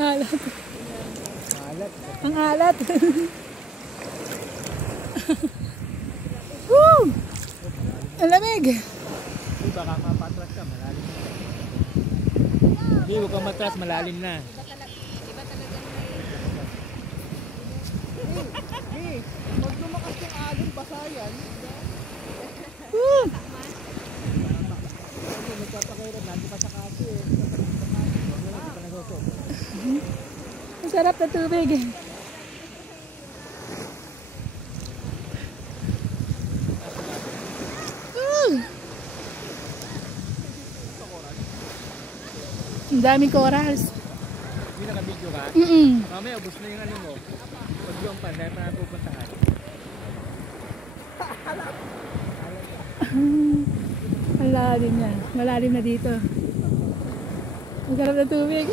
Alat. Alat. Ang alat. Woo! Ang lamig. Uy, baka mapatras ka, malalim na. Hindi, huwag kang matras, malalim na. Iba talagang Hey, pag lumakas yung alon, basayan. Woo! Kasi nagpapakailan, nandun pa sa kasi eh. Hindi pa nagosok. Ang sarap na tubig. Ang daming corals. Hindi naka-video ka? Mamaya, ubos na yung ano mo. Pag yung pan, dahil pa napupuntahan. Ang lalim na. Malalim na dito. Ang sarap na tubig.